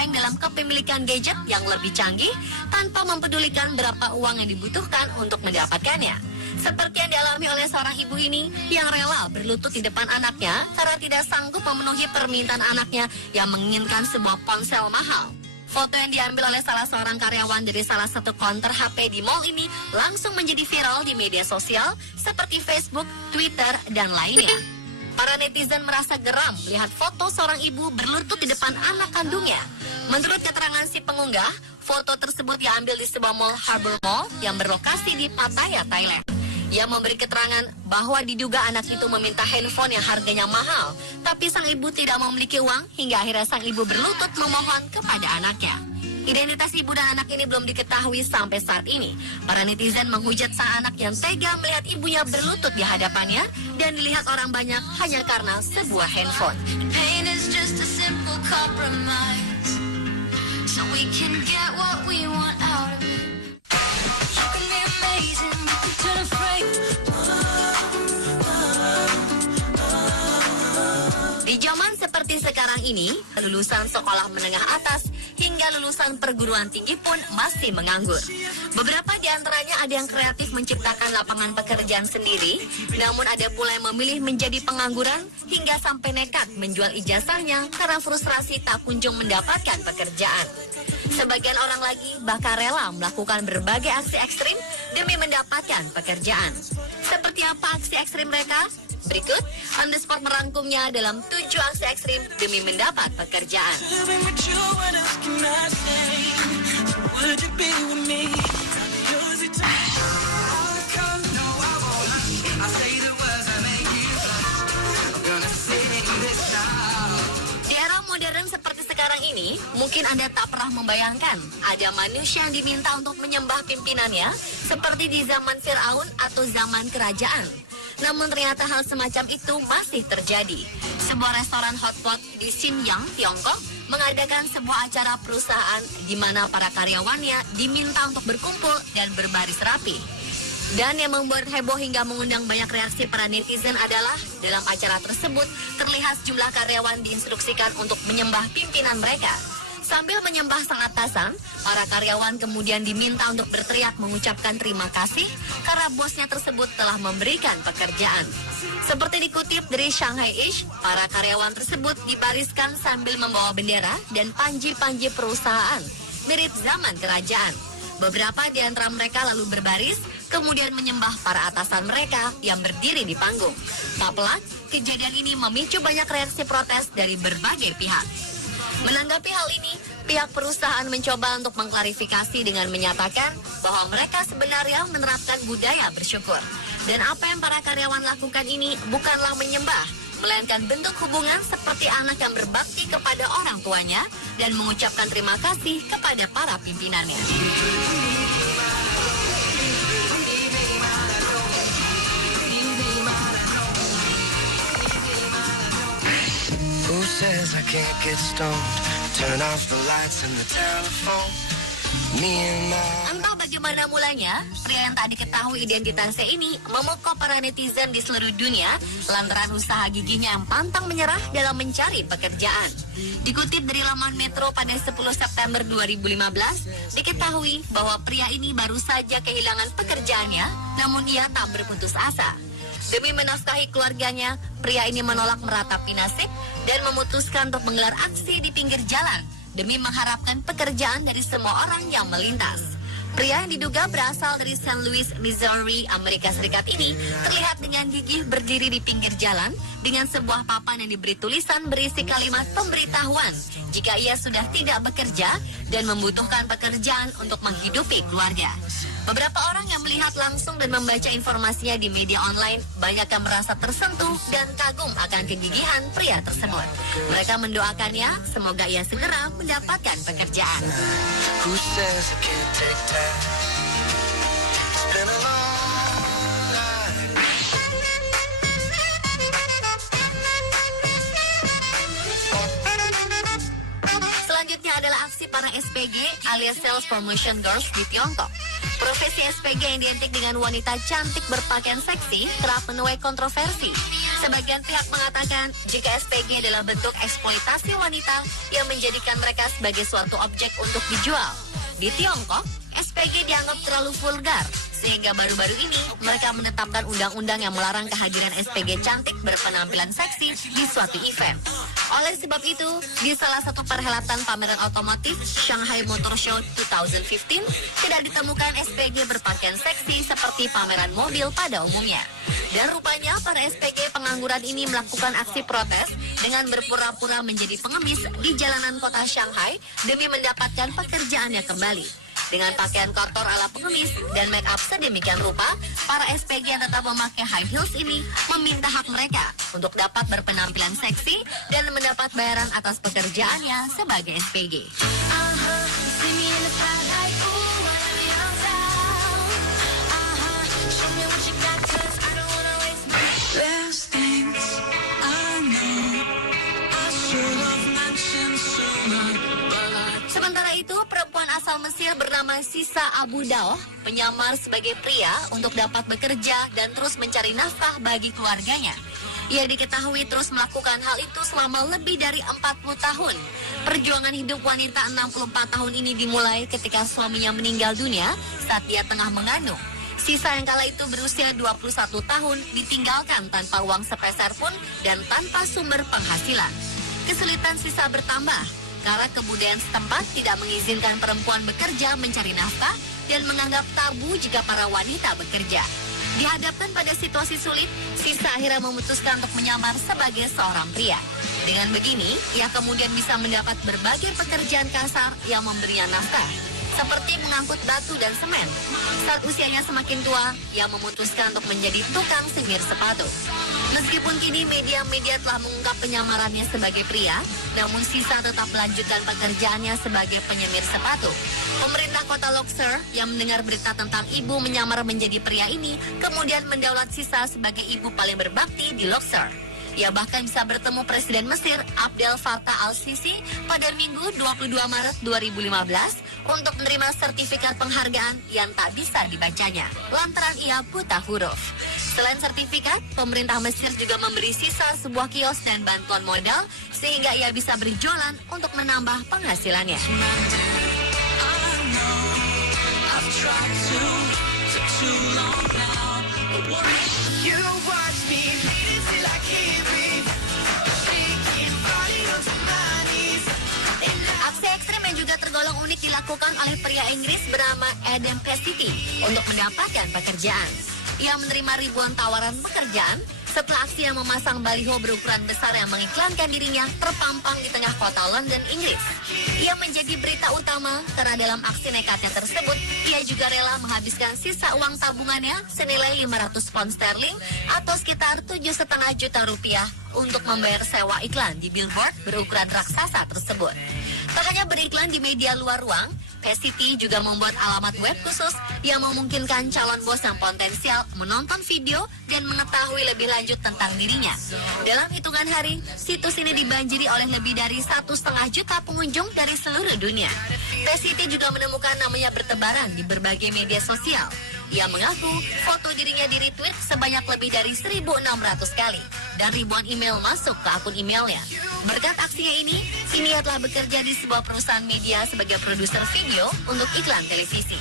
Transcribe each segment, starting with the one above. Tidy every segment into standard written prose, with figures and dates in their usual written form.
bersaing dalam kepemilikan gadget yang lebih canggih tanpa mempedulikan berapa uang yang dibutuhkan untuk mendapatkannya. Seperti yang dialami oleh seorang ibu ini yang rela berlutut di depan anaknya karena tidak sanggup memenuhi permintaan anaknya yang menginginkan sebuah ponsel mahal. Foto yang diambil oleh salah seorang karyawan dari salah satu counter HP di mall ini langsung menjadi viral di media sosial seperti Facebook, Twitter, dan lainnya. Para netizen merasa geram melihat foto seorang ibu berlutut di depan anak kandungnya. Menurut keterangan si pengunggah, foto tersebut diambil di sebuah mall Harbour Mall yang berlokasi di Pattaya, Thailand. Ia memberi keterangan bahwa diduga anak itu meminta handphone yang harganya mahal, tapi sang ibu tidak memiliki uang hingga akhirnya sang ibu berlutut memohon kepada anaknya. Identitas ibu dan anak ini belum diketahui sampai saat ini. Para netizen menghujat sang anak yang tega melihat ibunya berlutut di hadapannya dan dilihat orang banyak hanya karena sebuah handphone. Pain is just a simple compromise, so we can get what we want out of it. You can be amazing, you can turn afraid. Di zaman seperti sekarang ini, lulusan sekolah menengah atas hingga lulusan perguruan tinggi pun masih menganggur. Beberapa di antaranya ada yang kreatif menciptakan lapangan pekerjaan sendiri, namun ada pula yang memilih menjadi pengangguran hingga sampai nekat menjual ijazahnya karena frustrasi tak kunjung mendapatkan pekerjaan. Sebagian orang lagi bahkan rela melakukan berbagai aksi ekstrim demi mendapatkan pekerjaan. Seperti apa aksi ekstrim mereka? Berikut, On The Spot merangkumnya dalam 7 aksi ekstrim demi mendapat pekerjaan. Di era modern seperti sekarang ini, mungkin Anda tak pernah membayangkan ada manusia yang diminta untuk menyembah pimpinannya seperti di zaman Firaun atau zaman kerajaan. Namun ternyata hal semacam itu masih terjadi. Sebuah restoran hotpot di Xinjiang, Tiongkok, mengadakan sebuah acara perusahaan di mana para karyawannya diminta untuk berkumpul dan berbaris rapi. Dan yang membuat heboh hingga mengundang banyak reaksi para netizen adalah dalam acara tersebut terlihat sejumlah karyawan diinstruksikan untuk menyembah pimpinan mereka. Sambil menyembah sang atasan, para karyawan kemudian diminta untuk berteriak mengucapkan terima kasih karena bosnya tersebut telah memberikan pekerjaan. Seperti dikutip dari Shanghai East, para karyawan tersebut dibariskan sambil membawa bendera dan panji-panji perusahaan mirip zaman kerajaan. Beberapa di antara mereka lalu berbaris, kemudian menyembah para atasan mereka yang berdiri di panggung. Tak pelak, kejadian ini memicu banyak reaksi protes dari berbagai pihak. Menanggapi hal ini, pihak perusahaan mencoba untuk mengklarifikasi dengan menyatakan bahwa mereka sebenarnya menerapkan budaya bersyukur. Dan apa yang para karyawan lakukan ini bukanlah menyembah, melainkan bentuk hubungan seperti anak yang berbakti kepada orang tuanya dan mengucapkan terima kasih kepada para pimpinannya. Who says I can't get stoned? Turn off the lights and the telephone. Me and my... Entah bagaimana mulanya, pria yang tak diketahui identitasnya ini memukau para netizen di seluruh dunia lantaran usaha giginya yang pantang menyerah dalam mencari pekerjaan. Dikutip dari laman Metro pada 10 September 2015, diketahui bahwa pria ini baru saja kehilangan pekerjaannya, namun ia tak berputus asa. Demi menafkahi keluarganya, pria ini menolak meratapi nasib dan memutuskan untuk menggelar aksi di pinggir jalan demi mengharapkan pekerjaan dari semua orang yang melintas. Pria yang diduga berasal dari St. Louis, Missouri, Amerika Serikat ini terlihat dengan gigih berdiri di pinggir jalan dengan sebuah papan yang diberi tulisan berisi kalimat pemberitahuan jika ia sudah tidak bekerja dan membutuhkan pekerjaan untuk menghidupi keluarga. Beberapa orang yang melihat langsung dan membaca informasinya di media online banyak yang merasa tersentuh dan kagum akan kegigihan pria tersebut. Mereka mendoakannya semoga ia segera mendapatkan pekerjaan. Who says I can't take time? It's been a long night. Selanjutnya adalah aksi para SPG alias Sales Promotion Girls di Tiongkok. Profesi SPG yang identik dengan wanita cantik berpakaian seksi kerap menuai kontroversi. Sebagian pihak mengatakan jika SPG adalah bentuk eksploitasi wanita yang menjadikan mereka sebagai suatu objek untuk dijual. Di Tiongkok, SPG dianggap terlalu vulgar, sehingga baru-baru ini mereka menetapkan undang-undang yang melarang kehadiran SPG cantik berpenampilan seksi di suatu event. Oleh sebab itu, di salah satu perhelatan pameran otomotif Shanghai Motor Show 2015, tidak ditemukan SPG berpakaian seksi seperti pameran mobil pada umumnya. Dan rupanya para SPG pengangguran ini melakukan aksi protes dengan berpura-pura menjadi pengemis di jalanan kota Shanghai demi mendapatkan pekerjaannya kembali. Dengan pakaian kotor ala pengemis dan make up sedemikian rupa, para SPG yang tetap memakai high heels ini meminta hak mereka untuk dapat berpenampilan seksi dan mendapat bayaran atas pekerjaannya sebagai SPG. See me in the spotlight, ooh, when I'm young style. Show me what you got, 'cause I don't wanna waste my There's things I know I should have mentioned sooner, but I Sementara itu, perempuan asal Mesir bernama Sisa Abu Daoh menyamar sebagai pria untuk dapat bekerja dan terus mencari nafkah bagi keluarganya. Ia diketahui terus melakukan hal itu selama lebih dari 40 tahun. Perjuangan hidup wanita 64 tahun ini dimulai ketika suaminya meninggal dunia saat ia tengah mengandung. Sisa yang kala itu berusia 21 tahun ditinggalkan tanpa uang sepeser pun dan tanpa sumber penghasilan. Kesulitan Sisa bertambah karena kebudayaan setempat tidak mengizinkan perempuan bekerja mencari nafkah dan menganggap tabu jika para wanita bekerja. Dihadapkan pada situasi sulit, Sisa akhirnya memutuskan untuk menyamar sebagai seorang pria. Dengan begini, ia kemudian bisa mendapat berbagai pekerjaan kasar yang memberinya nafkah, seperti mengangkut batu dan semen. Saat usianya semakin tua, ia memutuskan untuk menjadi tukang semir sepatu. Meskipun kini media-media telah mengungkap penyamarannya sebagai pria, namun Sisa tetap melanjutkan pekerjaannya sebagai penyemir sepatu. Pemerintah kota Luxor yang mendengar berita tentang ibu menyamar menjadi pria ini, kemudian mendaulat Sisa sebagai ibu paling berbakti di Luxor. Ia bahkan bisa bertemu Presiden Mesir Abdel Fattah al-Sisi pada Minggu 22 Maret 2015 untuk menerima sertifikat penghargaan yang tak bisa dibacanya lantaran ia buta huruf. Selain sertifikat, pemerintah Mesir juga memberi Sisa sebuah kios dan bantuan modal sehingga ia bisa berjualan untuk menambah penghasilannya. You watch me bleeding till I can't breathe, shaking, falling onto my knees. Aksi ekstrim yang juga tergolong unik dilakukan oleh pria Inggris bernama Adam Cassidy untuk mendapatkan pekerjaan. Ia menerima ribuan tawaran pekerjaan setelah aksi yang memasang baliho berukuran besar yang mengiklankan dirinya terpampang di tengah kota London, Inggris. Ia menjadi berita utama karena dalam aksi nekatnya tersebut, ia juga rela menghabiskan sisa uang tabungannya senilai 500 pound sterling atau sekitar 7,5 juta rupiah untuk membayar sewa iklan di billboard berukuran raksasa tersebut. Tak hanya beriklan di media luar ruang, Cassidy juga membuat alamat web khusus yang memungkinkan calon bos yang potensial menonton video dan mengetahui lebih lanjut tentang dirinya. Dalam hitungan hari, situs ini dibanjiri oleh lebih dari 1,5 juta pengunjung dari seluruh dunia. Cassidy juga menemukan namanya bertebaran di berbagai media sosial. Ia mengaku foto dirinya di retweet sebanyak lebih dari 1.600 kali dan ribuan email masuk ke akun emailnya. Berkat aksinya ini, kini ia telah bekerja di sebuah perusahaan media sebagai produser video untuk iklan televisi.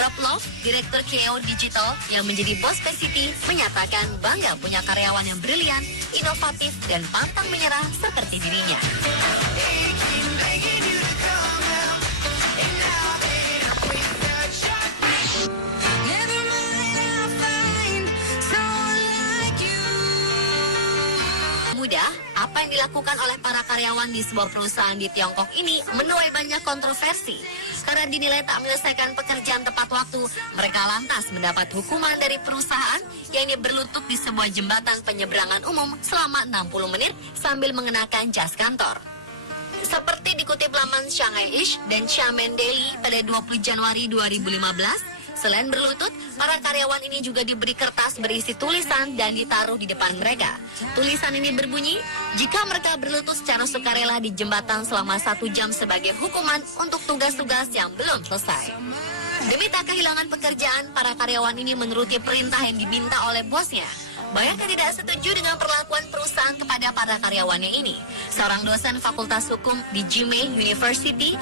Rob Love, direktur KO Digital yang menjadi bos Cassidy, menyatakan bangga punya karyawan yang brilian, inovatif, dan pantang menyerah seperti dirinya. Mudah, apa yang dilakukan oleh para karyawan di sebuah perusahaan di Tiongkok ini menuai banyak kontroversi. Karena dinilai tak menyelesaikan pekerjaan tepat waktu, mereka lantas mendapat hukuman dari perusahaan yang berlutut di sebuah jembatan penyeberangan umum selama 60 menit sambil mengenakan jas kantor. Seperti dikutip laman Shanghai Ish dan Xiamen Daily pada 20 Januari 2015, selain berlutut, para karyawan ini juga diberi kertas berisi tulisan dan ditaruh di depan mereka. Tulisan ini berbunyi, jika mereka berlutut secara sukarela di jembatan selama 1 jam sebagai hukuman untuk tugas-tugas yang belum selesai. Demi tak kehilangan pekerjaan, para karyawan ini menuruti perintah yang diminta oleh bosnya. Banyak yang tidak setuju dengan perlakuan perusahaan kepada para karyawannya ini. Seorang dosen Fakultas Hukum di Jimei University